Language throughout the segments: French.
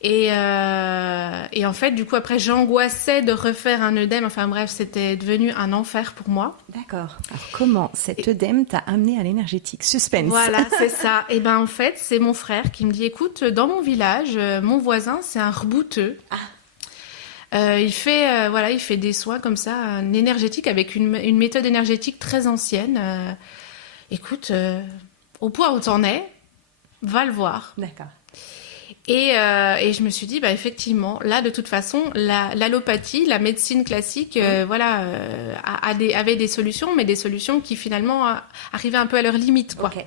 Et en fait, du coup, après, j'angoissais de refaire un œdème. Enfin bref, c'était devenu un enfer pour moi. D'accord. Alors comment cet œdème t'a amené à l'énergétique? Suspense. Voilà, c'est ça. Et ben en fait, c'est mon frère qui me dit, écoute, dans mon village, mon voisin, c'est un rebouteux. Il fait des soins comme ça, énergétiques, avec une méthode énergétique très ancienne. Écoute, au point où t'en es, va le voir. D'accord. Et je me suis dit, bah effectivement, là de toute façon, l'allopathie, la médecine classique, avait des solutions, mais des solutions qui finalement arrivaient un peu à leur limite, quoi. Okay.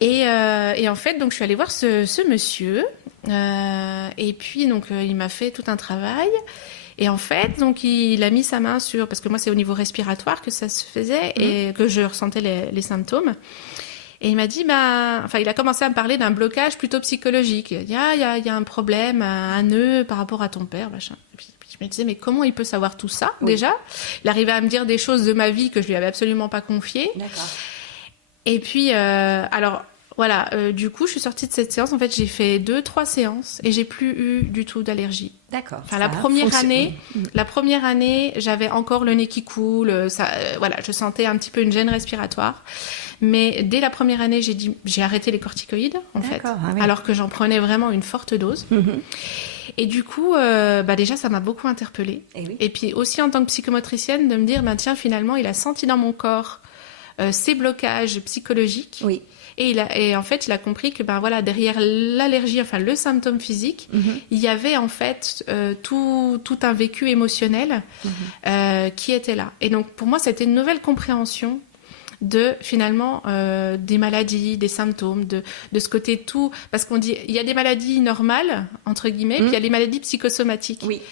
Et en fait, donc je suis allée voir ce monsieur, et puis donc il m'a fait tout un travail. Et en fait, donc il a mis sa main sur, parce que moi c'est au niveau respiratoire que ça se faisait et que je ressentais les symptômes. Et il m'a dit, il a commencé à me parler d'un blocage plutôt psychologique. Il y a un problème, un nœud par rapport à ton père, machin. Et puis je me disais, mais comment il peut savoir tout ça, déjà? Il arrivait à me dire des choses de ma vie que je lui avais absolument pas confiées. D'accord. Et puis, du coup, je suis sortie de cette séance. En fait, j'ai fait 2-3 séances et j'ai plus eu du tout d'allergie. D'accord. Enfin, la première année, j'avais encore le nez qui coule. Je sentais un petit peu une gêne respiratoire. Mais dès la première année, j'ai arrêté les corticoïdes, en fait, alors que j'en prenais vraiment une forte dose. Et du coup, déjà, ça m'a beaucoup interpellée. Et puis aussi, en tant que psychomotricienne, de me dire, tiens, finalement, il a senti dans mon corps ces blocages psychologiques. Oui. Et en fait, il a compris que derrière l'allergie, enfin le symptôme physique, il y avait en fait tout un vécu émotionnel qui était là. Et donc pour moi, c'était une nouvelle compréhension de finalement des maladies, des symptômes, de ce côté tout, parce qu'on dit il y a des maladies normales entre guillemets, puis il y a les maladies psychosomatiques. Oui.